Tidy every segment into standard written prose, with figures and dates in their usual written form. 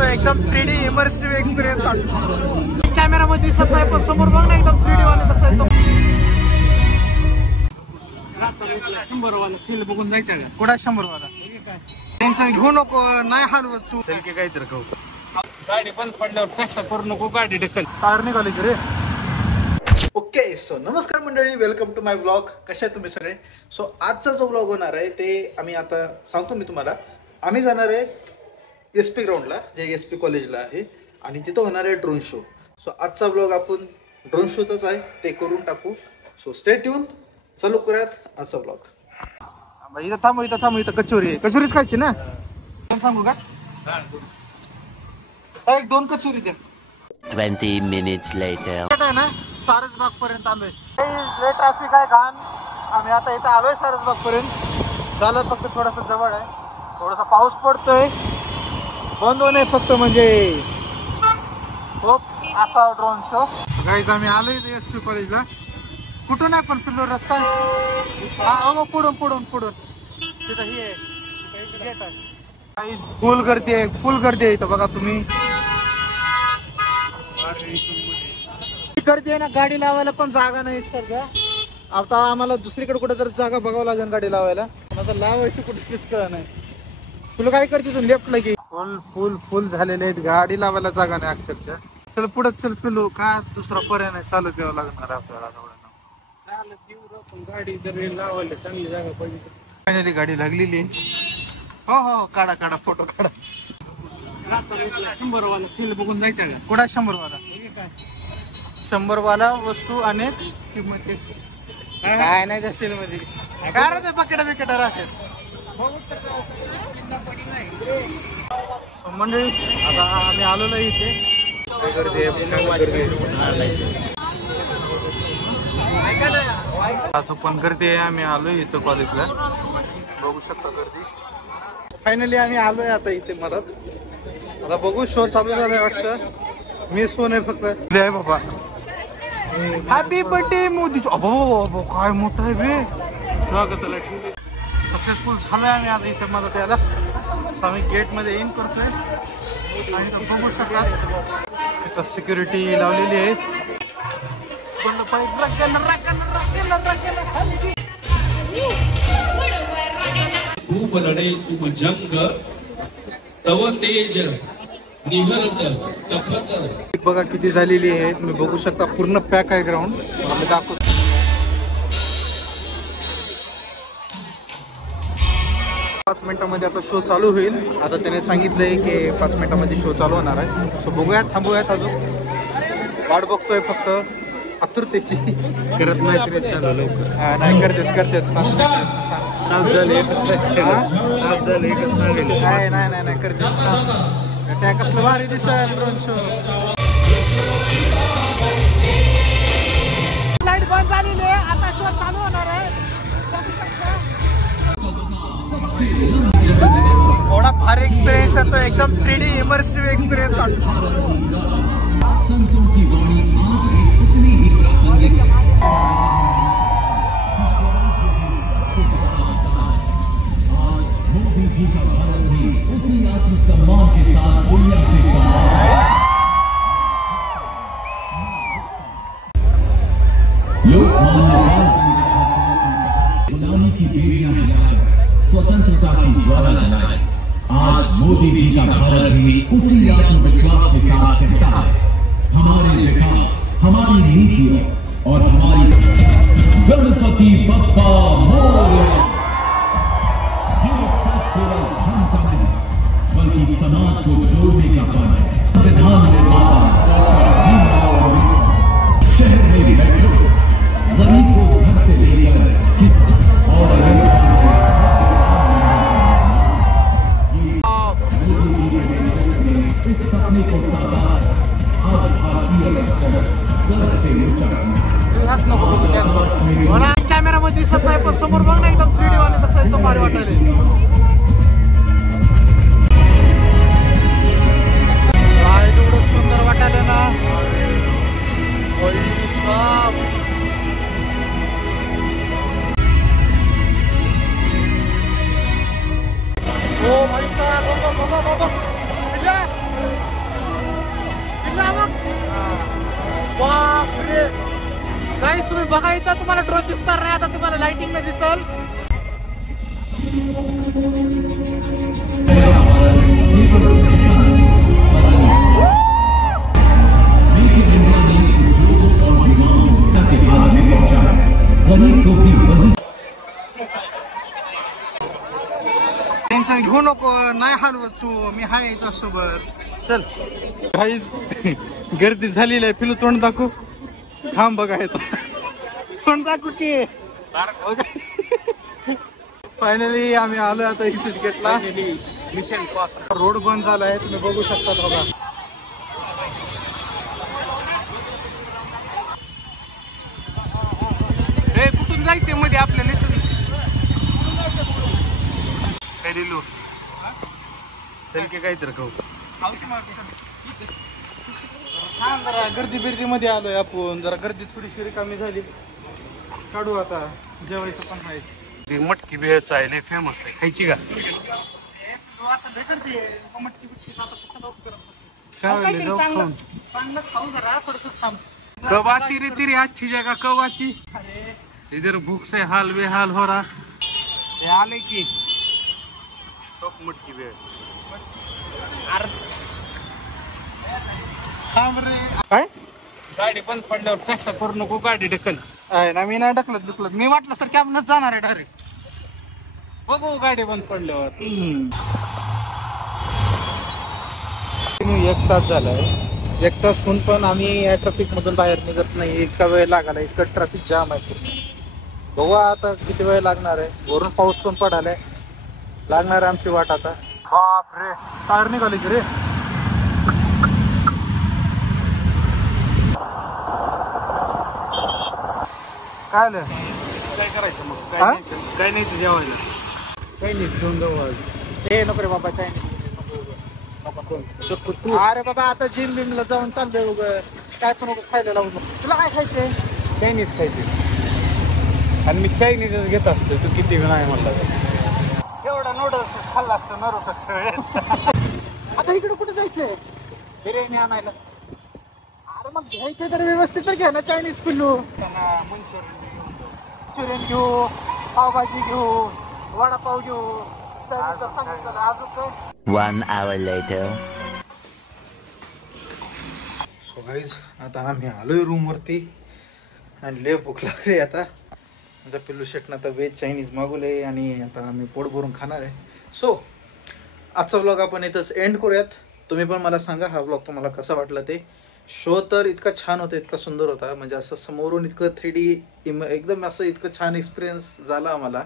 येतो एकदम 3D immersive experience काढतो. कॅमेरामध्ये दिसत नाही पण समोर बघ ना एकदम 3D वाला कसा येतो. 100 वाला सील बघून जायचं का? कुठं 100 वाला टेन्शन घेऊ नको, नाही हलवत तू. चल की काय तर कहू. गाडी बंद पडल्यावर चेष्टा करू नको, गाडी ढकल. टायर निघाली की रे. ओके सो नमस्कार मंडळी, वेलकम टू माय ब्लॉग. कशा आहे तुम्ही सगळे? सो आजचा जो ब्लॉग होणार आहे ते आम्ही आता सांगतो मी तुम्हाला. आम्ही जाणार आहे SP ग्राउंडला, जे SP कॉलेजला आहे, आणि तिथं होणार आहे ड्रोन शो. सो आजचा ब्लॉग आपण ड्रोन शोचाच आहे, ते करून टाकू. सो स्टे ट्यून, चालू करूयात आजचा ब्लॉग. इथं थांबू इथं कचोरी आहे. कचोरीच खायची ना? सांगू का? एक 2 कचोरी द्या. 20 minutes later. ना सारसबाग पर्यंत आलोय. लय ट्रॅफिक आहे घाण. आम्ही आता इथं आलोय सारसबाग पर्यंत. झालं फक्त थोडस जवळ आहे. थोडासा पाऊस पडतोय, बंद होणे फक्त म्हणजे होप असा ड्रोन शो. गाईज आम्ही आलोय SP कॉलेजला. कुठून आहे पण पिल्लो रस्ता आहे पुढून तिथं ही आहे गेट आहे. फुल गर्दी आहे इथं बघा तुम्ही. गर्दी आहे ना, गाडी लावायला पण जागा नाही सध्या. आता आम्हाला दुसरीकडे कुठे तर जागा बघावं लागेल गाडी लावायला. आता लावायची कुठेच कळ नाही. तुला काय करते तू लेफ्टला की फुल झालेले आहेत, गाडी लावायला जागा नाही अक्षरशः. चल पुढे चल पिलो, काय दुसरा पर्याय नाही, चालत द्यावं लागणार आपल्याला. गाडी जर लावायला चांगली जागा पाहिजे. फायनली गाडी लागलेली. हो काढा फोटो काढा. 100 वाला सील बघून जायचं का? कुठं 100 वाला? 100 वाला वस्तू अनेक किंमत काय नाही त्या सेल मध्ये. काय रे ते बकेटा राहतात मंडळी. आता आम्ही आलो नाही इथे. पण गर्दी आहे. आम्ही आलोय इथं कॉलेजला, बघू शकता गर्दी. फायनली आम्ही आलोय आता इथे मदत. आता बघू, शो चालू झालाय वाटतं. मिस होऊ नये फक्त. जय बाबा, हॅपी बर्थडे मोदी. अबो काय मोठा आहे बे. स्वागताला सक्सेसफुल झालोय आम्ही आता इथे मदत यायला. आम्ही गेट मध्ये इन करतोय आणि बघू शकता इथं सिक्युरिटी लावलेली आहे. खूप लढाई तुम जंग तव तेज निहरत तखत. बघा किती झालेली आहे, तुम्ही बघू शकता. पूर्ण पॅक आहे ग्राउंड. आम्ही दाखवतो. 5 मिनिटांमध्ये आता शो चालू होईल. आता त्याने सांगितलंय की 5 मिनिटांमध्ये शो चालू होणार आहे. सो बघूयात, थांबूयात, अजून वाट बघतोय फक्त आतुरतेची. करत नाही नाही करतात नाही करतात. त्या कसलं भारी दिसेल ड्रोन शो. लाईट बंद झालेली आहे, आता शो चालू होणार आहे. बघू शकता एवढा भारी एक्सपिरियन्स येतो, एकदम 3D इमर्सिव्ह एक्सपिरियन्स काढतो. गुलामी की बेड़ियां हिलाकर स्वतंत्रता की ज्वाला जलाए. आज मोदी जी का भारत भी उसी आत्मविश्वास के साथ कहता है, हमारे विकास, हमारी नीतियों और हमारी गणपति बप्पा मोरया. ये उत्सव केवल धर्म का नहीं बल्कि समाज को जोड़ने का पल है. संविधान निर्माता डॉक्टर भीमराव अम्बेडकर शहर में मेट्रो, गरीब को घर से लेकर और इस सपने को साकार आज भारतीय गर्व से कॅमेरामध्ये दिसत नाही पण समोर बघ ना एकदम 3D वाले कसं आहे, तो भारी वाटायला. एवढं सुंदर वाटायला ना. ओ भाई साहब, बापरे काही तुम्ही बघायचं तुम्हाला ड्रोन दिसणार नाही आता तुम्हाला लाइटिंग मध्ये दिसल टेन्शन घेऊ नको नाही हलवत तू मी हाय तुझ्या सोबत चल काहीच गर्दी झालेली आहे पिलू तोंड दाखव थांब बघायचं तोंड दाखव की फायनली आम्ही आलोय आता एक्झिट गेटला मिशन पास रोड बंद झालाय तुम्ही बघू शकता बघा हे कुठून जायचंय मध्ये आपल्याला लो चल की काय तर कहू जरा गर्दी बिर्दी मध्ये आलोय आपण जरा गर्दी थोडीशी रिकामी झाली काढू आता जेवायचं पण खायचं मटकी भेळच आहे लय फेमस आहे खायची का कब आती रे तेरी अच्छी जगह कब आती इधर भूख से हाल बेहाल हो रहा हे आले की टोक मटकी भेळ काय गाडी बंद पडल्यावर चेष्टा करू नको गाडी ढकल आहे ना मी नाही ढकलत दुखलत मी वाटलं सर कॅबनच जाणार आहे डायरेक्ट बघू गाडी बंद पडल्यावर 1 तास झालाय 1 तास होऊन पण आम्ही या ट्रॅफिक मधून बाहेर निघत नाही इतका वेळ लागला इतकं ट्रॅफिक जाम आहे बघू आता किती वेळ लागणार आहे वरून पाऊस पण पडालाय लागणार आमची वाट आता बाप रे टायर निघाली की रे काय आलं काय करायचं मग काय नाही जेवायला काही नाही घेऊन जाऊ आज हे नको रे बाबा चायनीज अरे बाबा आता जिम बिमला जाऊन चाललंय वगैरे काय पण खायला लावू तुला काय खायचंय चायनीज खायचे आणि मी चायनीजच घेत असतो तू किती वेळ नाही म्हणला एवढा नूडल्स खाल्ला असतं नरोटाच्या वेळेस आता इकडे कुठे जायचंय बिर्याणी आणायला अरे मग घ्यायचंय तर व्यवस्थित तर घ्या ना चायनीज पिल्लू मंचुरियन घेऊ पावभाजी घेऊ वडापाव घेऊ सांगितलं अजून काय 1 hour later. सो गाईज आता आम्ही आलोय रूम वरती आणि लय भूक लागली आता माझ्या पिल्लू शेटनं आता व्हेज चायनीज मागवले आणि आता आम्ही पोट भरून खाणार आहे सो आजचा व्लॉग आपण इथंच एंड करूयात तुम्ही पण मला सांगा हा व्लॉग तुम्हाला कसा वाटला ते शो तर इतका छान होता इतका सुंदर होता म्हणजे असं समोरून इतकं 3D एकदम असं इतकं छान एक्सपिरियन्स झाला आम्हाला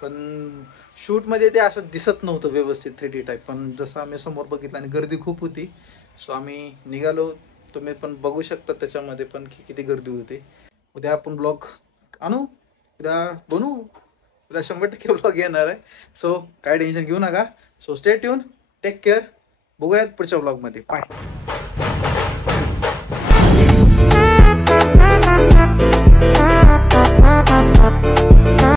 पण शूटमध्ये ते असं दिसत नव्हतं व्यवस्थित 3D टाईप पण जसं आम्ही समोर बघितलं आणि गर्दी खूप होती सो आम्ही निघालो तुम्ही पण बघू शकता त्याच्यामध्ये पण की किती गर्दी होती उद्या आपण ब्लॉग आणू उद्या बनवू उद्या 100% ब्लॉग येणार आहे सो काय टेन्शन घेऊ नका so stay tune take care बघूयात पुढच्या ब्लॉगमध्ये बाय